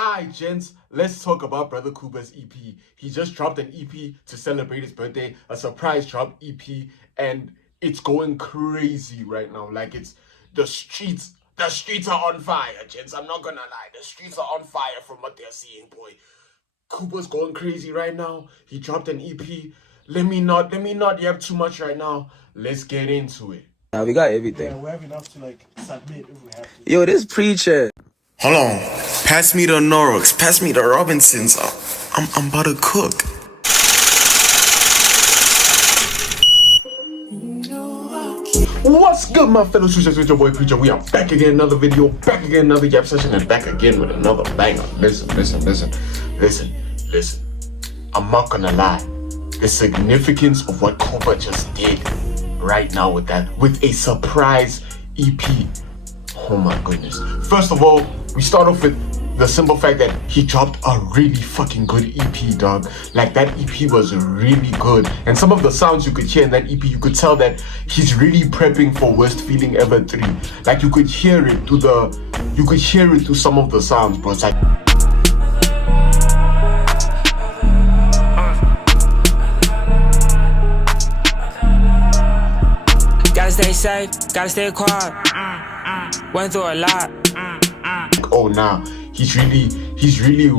Alright, gents, let's talk about Brotherkupa's EP. He just dropped an EP to celebrate his birthday, a surprise drop EP, and it's going crazy right now. Like it's the streets are on fire, gents. I'm not gonna lie, the streets are on fire from what they're seeing, boy. Cooper's going crazy right now. He dropped an EP. Let me not yap too much right now. Let's get into it. Now we got everything. Yeah, we have enough to like submit if we have to. Yo, this preacher. Hold on. Pass me the Norrocks. Pass me the Robinsons. I'm about to cook. What's good, my fellow Switchers? With your boy Preacher. We are back again, another video, back again, another yap session, and back again with another banger. Listen. I'm not gonna lie. The significance of what Cooper just did right now with a surprise EP. Oh my goodness. First of all, we start off with the simple fact that he dropped a really fucking good EP, dog. Like, that EP was really good. And some of the sounds you could hear in that EP, you could tell that he's really prepping for Worst Feeling Ever 3. Like, you could hear it through some of the sounds, bro. It's like, gotta stay safe, gotta stay quiet. Went through a lot. oh nah, he's really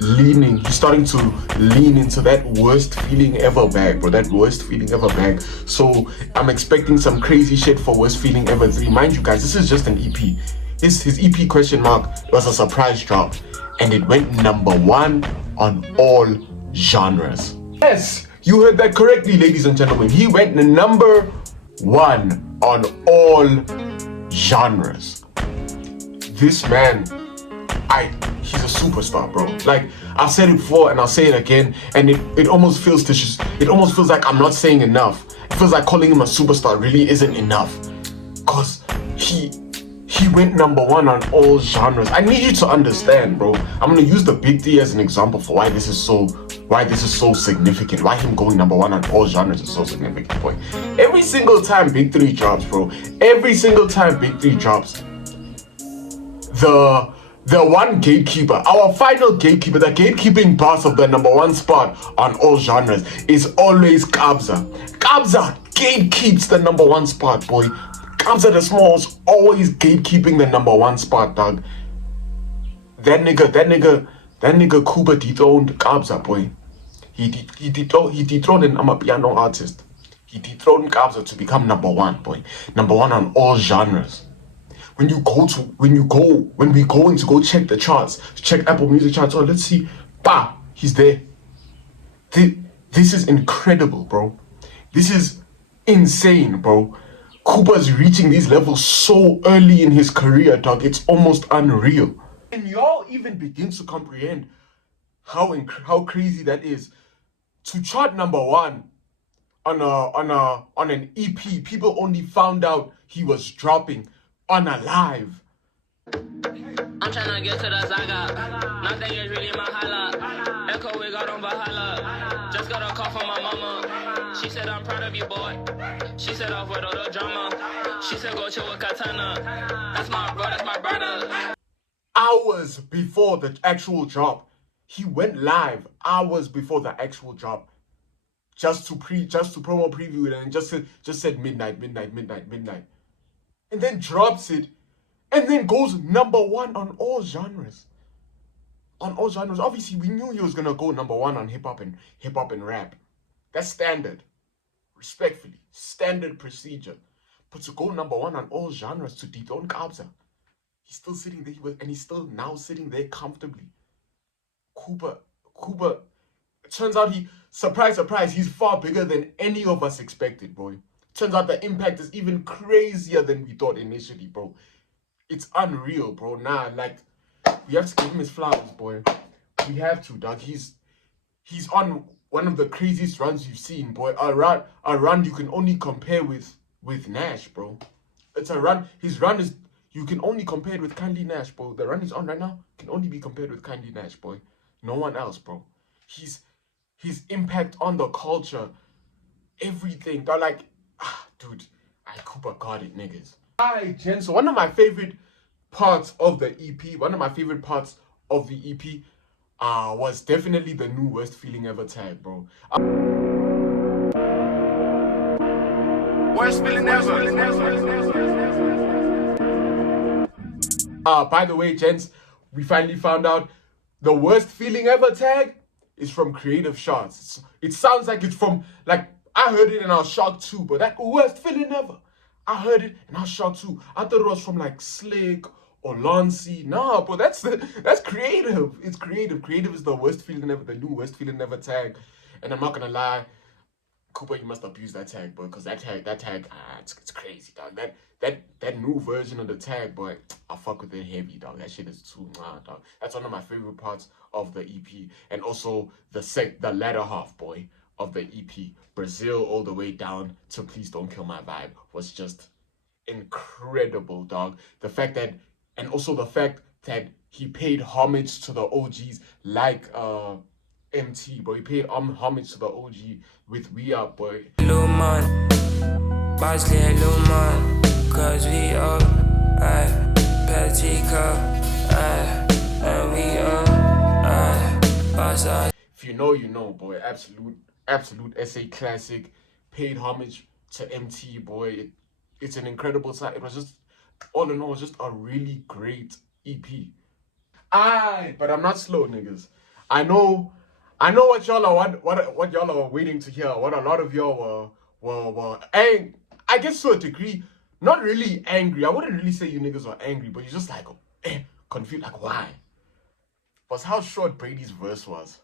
leaning. He's starting to lean into that Worst Feeling Ever bag, bro. That Worst Feeling Ever bag. So I'm expecting some crazy shit for Worst Feeling Ever 3. Mind you guys, this is just an EP. His EP question mark was a surprise drop, and it went #1 on all genres. Yes, you heard that correctly, ladies and gentlemen. He went #1 on all genres. This man, he's a superstar, bro. Like, I've said it before and I'll say it again, and it almost feels like I'm not saying enough. It feels like calling him a superstar really isn't enough, cause he went #1 on all genres. I need you to understand, bro. I'm gonna use the Big D as an example for why this is so significant. Why him going #1 on all genres is so significant, boy. Every single time Big 3 drops, bro. Every single time Big 3 drops, the one gatekeeper, our final gatekeeper, the gatekeeping boss of the #1 spot on all genres is always Kabza. Kabza gatekeeps the #1 spot, boy. Kabza the Smalls always gatekeeping the #1 spot, dog. That nigga Kuba dethroned Kabza, boy. He dethroned an Amapiano artist. He dethroned Kabza to become #1, boy. #1 on all genres. When we going to go check the charts, check Apple Music charts, oh, let's see, bah, he's there. This is incredible, bro. This is insane, bro. Cooper's reaching these levels so early in his career, dog. It's almost unreal. And y'all even begin to comprehend how crazy that is. To chart #1 on an EP, people only found out he was dropping on a live. I'm tryna get to the Zaga. Nothing is really my highlight. Echo, we got on Valhalla. Just got a call from my mama. She said, I'm proud of you, boy. She said, off with all the drama. She said, go chill with Katana. That's my bro, that's my brother. Hours before the actual drop, he went live hours before the actual drop, just to promo preview it, and just said midnight, and then drops it, and then goes #1 on all genres. On all genres, obviously we knew he was gonna go #1 on hip hop and rap. That's standard, respectfully, standard procedure. But to go #1 on all genres, to dethrone Kabza, he's still sitting there, and he's still now sitting there comfortably. Cooper, it turns out surprise, he's far bigger than any of us expected, boy. Turns out the impact is even crazier than we thought initially, bro. It's unreal, bro. Nah, like, we have to give him his flowers, boy. We have to, dog. He's on one of the craziest runs you've seen, boy. A run you can only compare with Nash, bro. It's a run. His run is, you can only compare it with Kindly Nash, bro. The run he's on right now can only be compared with Kindly Nash, boy. No one else, bro. His impact on the culture, everything. They're like, dude, Cooper got it, niggas. Alright, gents. So one of my favorite parts of the EP, one of my favorite parts of the EP was definitely the new Worst Feeling Ever tag, bro. Worst feeling ever. By the way, gents, we finally found out the Worst Feeling Ever tag is from Creative Shots. It sounds like it's from, like, I heard it and I was shocked too, but that Worst Feeling Ever, I heard it and I was shocked too. I thought it was from like Slick or Lancy. Nah, but that's Creative. It's Creative. Creative is the Worst Feeling Ever, the new Worst Feeling Ever tag. And I'm not gonna lie, Cooper, you must abuse that tag, boy, because that tag, it's crazy, dog. That new version of the tag, boy, I fuck with it heavy, dog. That shit is too dog. That's one of my favorite parts of the EP, and also the latter half, boy, of the EP, Brazil all the way down to Please Don't Kill My Vibe, was just incredible, dog. The fact that he paid homage to the OGs like MT, boy. He paid homage to the OG with We Up, boy. Little man, Bosley, little man, cause we up, and we up, boss up. If you know, you know, boy. Absolute SA classic. Paid homage to MT, boy. It's an incredible side. It was just, all in all, just a really great EP. But I'm not slow, niggas. I know what y'all are what y'all are waiting to hear. What a lot of y'all were angry. I guess to a degree, not really angry. I wouldn't really say you niggas were angry, but you're just like confused. Like, why? Was how short Brady's verse was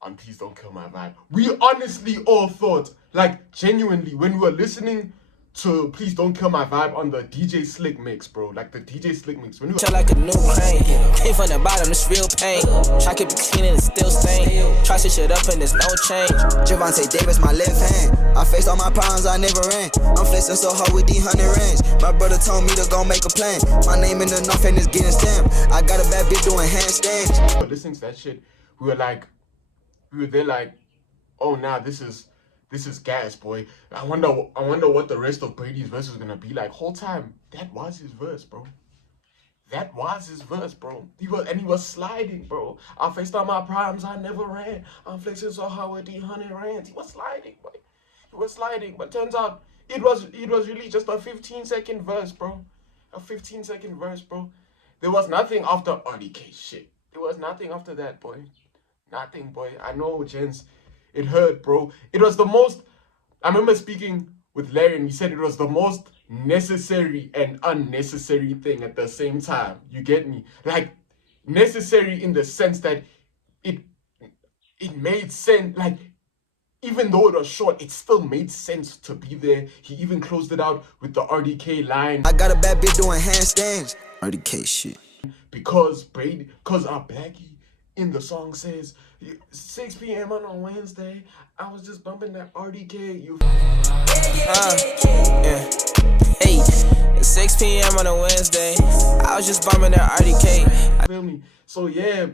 on Please Don't Kill My Vibe. We honestly all thought, like, genuinely, when we were listening to Please Don't Kill My Vibe on the DJ Slick mix, bro. Like the DJ Slick mix. When Feel like a new crane. Came from the bottom, it's real pain. Try keep it clean and it's still stained. Try to shit up and there's no change. Javante Davis, my left hand. I faced all my problems, I never ran. I'm flexing so hard with these 100 rands. My brother told me to go make a plan. My name in the north and it's getting stamped. I got a bad bitch doing handstands. Listening to that shit, we were there like, oh, nah, this is gas, boy. I wonder what the rest of Brady's verse is gonna be like. Whole time, that was his verse, bro. That was his verse, bro. He was sliding, bro. I faced all my problems, I never ran. I'm flexing so hard with the 100 rands. He was sliding, boy. He was sliding, but turns out it was really just a 15-second verse, bro. A 15-second verse, bro. There was nothing after RDK shit. There was nothing after that, boy. Nothing, boy. I know, gents. It hurt, bro. It was the most... I remember speaking with Larry and he said it was the most necessary and unnecessary thing at the same time. You get me? Like, necessary in the sense that it made sense. Like, even though it was short, it still made sense to be there. He even closed it out with the RDK line. I got a bad bitch doing handstands. RDK shit. Because our Blackie in the song says 6 p.m. on a Wednesday, I was just bumping that RDK. Yeah. Hey, it's 6 p.m. on a Wednesday. I was just bumping that RDK. Feel me? So yeah,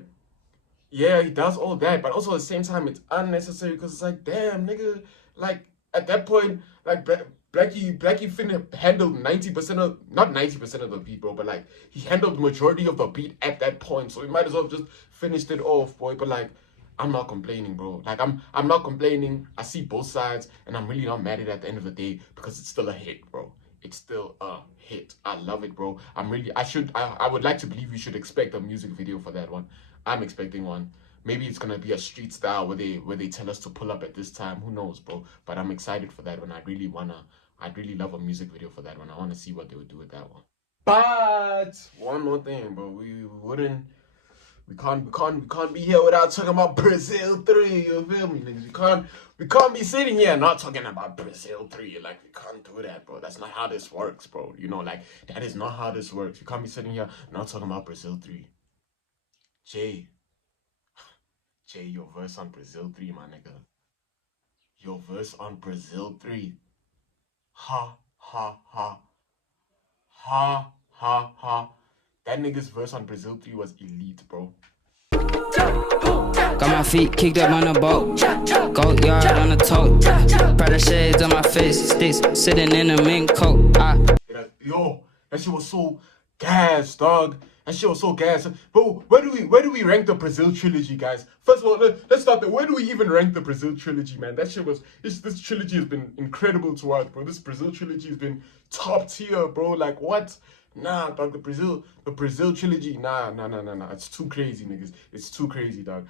he does all that, but also at the same time, it's unnecessary because it's like, damn, nigga, like at that point, like Blackie finna handled 90% of, not 90% of the beat, bro, but like he handled the majority of the beat at that point, so he might as well just finished it off, boy. But like, I'm not complaining, bro. Like I'm not complaining. I see both sides, and I'm really not mad at the end of the day because it's still a hit, bro. It's still a hit. I love it, bro. I would like to believe we should expect a music video for that one. I'm expecting one. Maybe it's gonna be a street style where they tell us to pull up at this time. Who knows, bro? But I'm excited for that one. I'd really love a music video for that one. I wanna see what they would do with that one. But one more thing, bro. We can't be here without talking about Brazil 3, you feel me, niggas? We can't be sitting here not talking about Brazil 3. Like, we can't do that, bro. That's not how this works, bro. You know, like, that is not how this works. You can't be sitting here not talking about Brazil 3. Jay, your verse on Brazil 3, my nigga. Your verse on Brazil 3. Ha, ha, ha. Ha, ha, ha. That nigga's verse on Brazil 3 was elite, bro. Got my feet kicked up on the boat. Goat yard on the tote. Prada shades on my face. Sticks sitting in a mink coat. Yo, that shit was so gas, dog. That shit was so gas. But where do we rank the Brazil trilogy, guys? First of all, let's start there. Where do we even rank the Brazil trilogy, man? That shit was this trilogy has been incredible to watch, bro. This Brazil trilogy has been top tier, bro. Like what? Nah, dog. The Brazil trilogy. Nah. It's too crazy, niggas. It's too crazy, dog.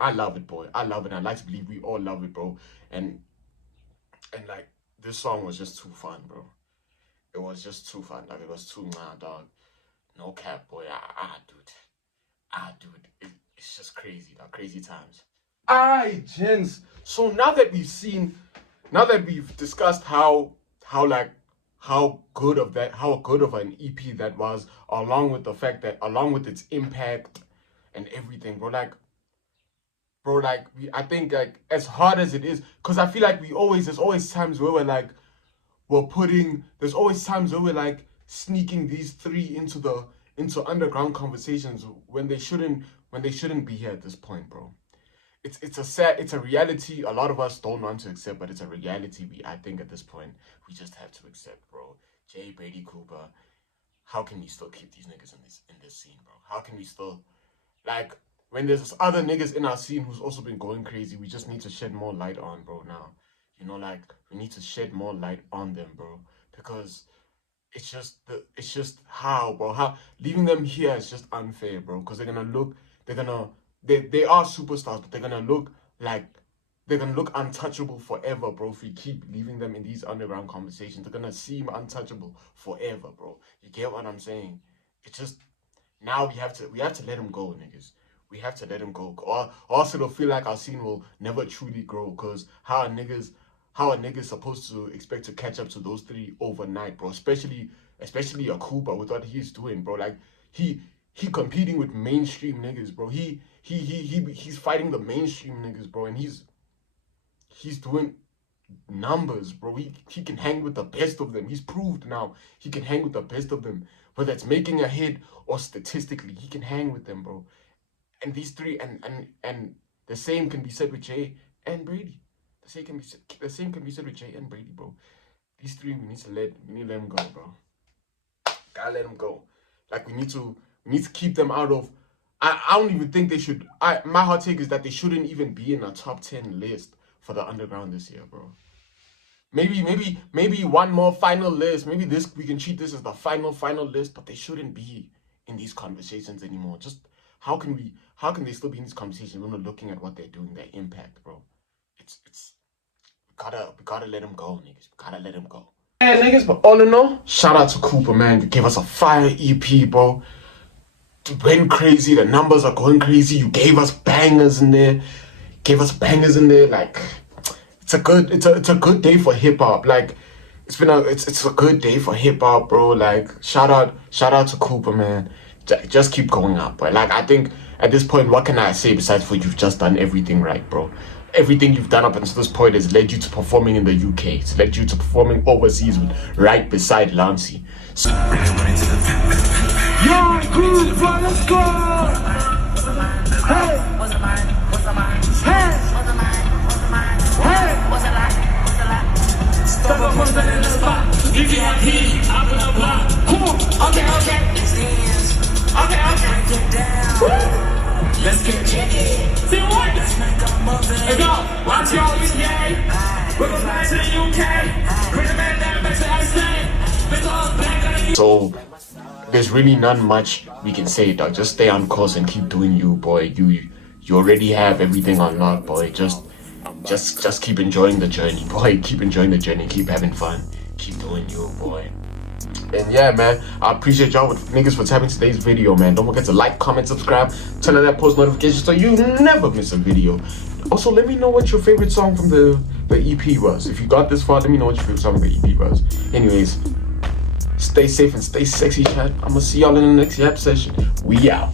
I love it, boy. I love it. I like to believe we all love it, bro. And like this song was just too fun, bro. It was just too fun. Like it was too dog. No cap, boy. Dude. It's just crazy, dog. Crazy times. Alright, gents. So now that we've discussed how good of an EP that was, along with the fact that, along with its impact and everything, bro. I think like as hard as it is, because I feel like there's always times where there's always times where we're like sneaking these three into underground conversations when they shouldn't be here at this point, bro. It's a reality a lot of us don't want to accept, but it's a reality I think at this point we just have to accept, bro. Jay, Brotherkupa, how can we still keep these niggas in this scene, bro? How can we still, like, when there's other niggas in our scene who's also been going crazy, we just need to shed more light on, bro, now. You know, like, we need to shed more light on them, bro. Because it's just how, bro. How leaving them here is just unfair, bro. Because they are superstars, but they're gonna look untouchable forever, bro. If we keep leaving them in these underground conversations, they're gonna seem untouchable forever, bro. You get what I'm saying? It's just now we have to let them go, niggas. We have to let them go. Or else it'll feel like our scene will never truly grow. Because how a nigga's supposed to expect to catch up to those three overnight, bro? Especially a Kuba with what he's doing, bro. Like he competing with mainstream niggas, bro. He's fighting the mainstream niggas, bro, and he's doing numbers, bro. He can hang with the best of them. He's proved now he can hang with the best of them. Whether it's making a hit or statistically, he can hang with them, bro. And these three, and the same can be said with Jay and Brady. The same can be said with Jay and Brady, bro. These three, we need to let them go, bro. Gotta let them go. Like we need to keep them out of. I don't even think they should. My hot take is that they shouldn't even be in a top 10 list for the underground this year, bro. Maybe one more final list. Maybe we can treat this as the final list, but they shouldn't be in these conversations anymore. Just how can they still be in these conversations when we're looking at what they're doing, their impact, bro? We gotta let them go, niggas. We gotta let them go. Yeah, niggas, but all in all, shout out to Cooper, man. You gave us a fire EP, bro. It went crazy. The numbers are going crazy. You gave us bangers in there. Like, it's a good day for hip hop. Like, it's a good day for hip hop, bro. Like, shout out to Cooper, man. Just keep going up, bro. Like, I think at this point, what can I say besides for you've just done everything right, bro? Everything you've done up until this point has led you to performing in the UK. It's led you to performing overseas right beside Lancey. So, yeah, cool, let's go! Hey! Hey! Hey! Step up on the spot. If you have heat, I'm gonna block. Cool, okay. Let's get jiggy. See what? Let's go. Watch y'all UK. We're going back to the UK. Bring the man down back to Iceland. So there's really not much we can say, dog. Just stay on course and keep doing you, boy. You already have everything on lock, boy. Just keep enjoying the journey, boy. Keep enjoying the journey. Keep having fun. Keep doing you, boy. And yeah, man, I appreciate y'all niggas for tapping today's video, man. Don't forget to like, comment, subscribe, turn on that post notification so you never miss a video. Also, let me know what your favorite song from the EP was. If you got this far, let me know what your favorite song from the EP was. Anyways, stay safe and stay sexy, chat. I'm gonna see y'all in the next yap session. We out.